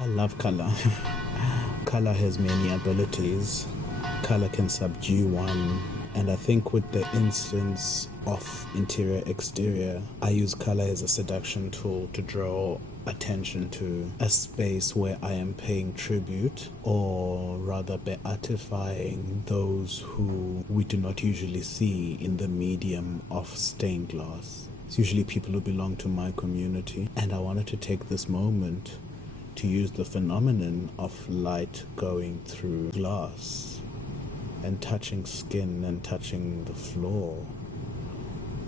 I love color. Color has many abilities. Color can subdue one. And I think with the instance of interior-exterior, I use color as a seduction tool to draw attention to a space where I am paying tribute, or rather beatifying those who we do not usually see in the medium of stained glass. It's usually people who belong to my community, and I wanted to take this moment to use the phenomenon of light going through glass and touching skin and touching the floor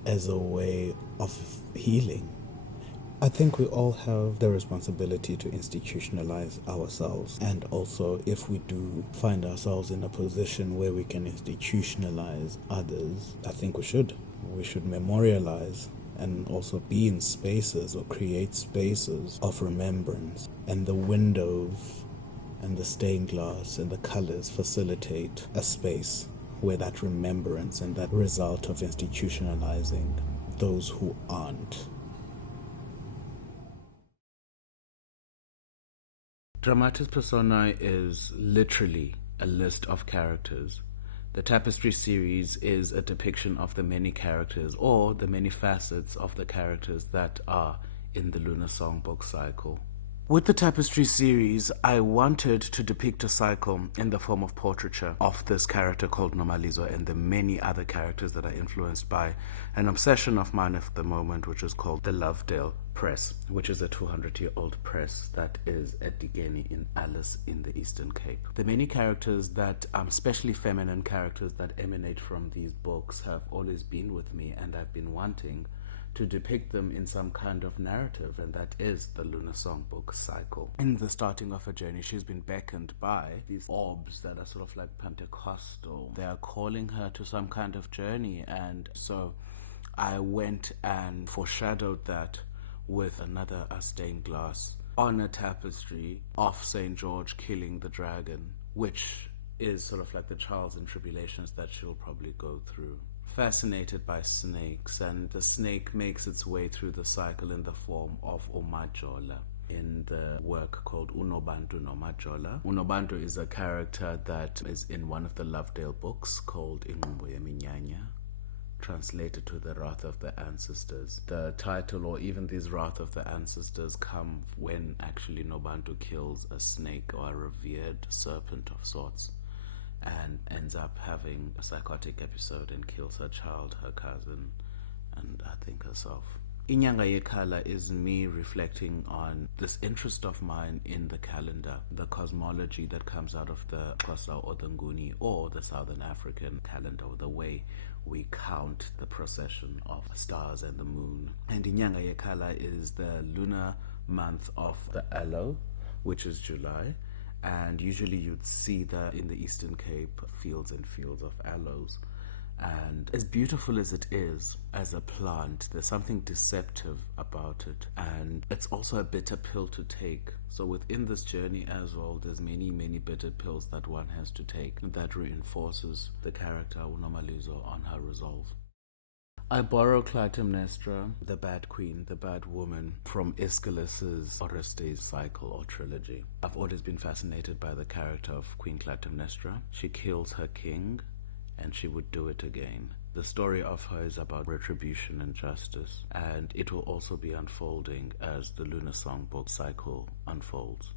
as a way of healing. I think we all have the responsibility to institutionalize ourselves, and also if we do find ourselves in a position where we can institutionalize others, I think we should. We should memorialize and also be in spaces or create spaces of remembrance. And the windows and the stained glass and the colors facilitate a space where that remembrance and that result of institutionalizing those who aren't. Dramatis Personae is literally a list of characters. The Tapestry series is a depiction of the many characters, or the many facets of the characters that are in the Lunar Songbook cycle. With the Tapestry series, I wanted to depict a cycle in the form of portraiture of this character called Nomalizo and the many other characters that are influenced by an obsession of mine at the moment, which is called the Lovedale Press, which is a 200-year-old press that is at Digeni in Alice in the Eastern Cape. The many characters that, especially feminine characters that emanate from these books, have always been with me, and I've been wanting to depict them in some kind of narrative, and that is the Lunar Songbook cycle. In the starting of her journey, she's been beckoned by these orbs that are sort of like Pentecostal. They are calling her to some kind of journey, and so I went and foreshadowed that with another stained glass on a tapestry of St. George killing the dragon, which is sort of like the trials and tribulations that she'll probably go through. Fascinated by snakes, and the snake makes its way through the cycle in the form of uMajola in the work called Unobantu noMajola. Unobantu is a character that is in one of the Lovedale books called Inqumbo Yeminyanya, translated to the Wrath of the Ancestors. The title, or even these Wrath of the Ancestors, come when actually Nobantu kills a snake or a revered serpent of sorts, and ends up having a psychotic episode and kills her child, her cousin, and I think herself. Inyanga Yekhala is me reflecting on this interest of mine in the calendar, the cosmology that comes out of the Xhosa or the Nguni or the Southern African calendar, the way we count the procession of stars and the moon. And Inyanga Yekhala is the lunar month of the aloe, which is July. And usually you'd see that in the Eastern Cape, fields and fields of aloes. And as beautiful as it is as a plant, there's something deceptive about it. And it's also a bitter pill to take. So within this journey as well, there's many, many bitter pills that one has to take that reinforces the character uNomalizo on her resolve. I borrow Clytemnestra, the bad queen, the bad woman, from Aeschylus's Orestes cycle or trilogy. I've always been fascinated by the character of Queen Clytemnestra. She kills her king, and she would do it again. The story of her is about retribution and justice, and it will also be unfolding as the Lunar Songbook cycle unfolds.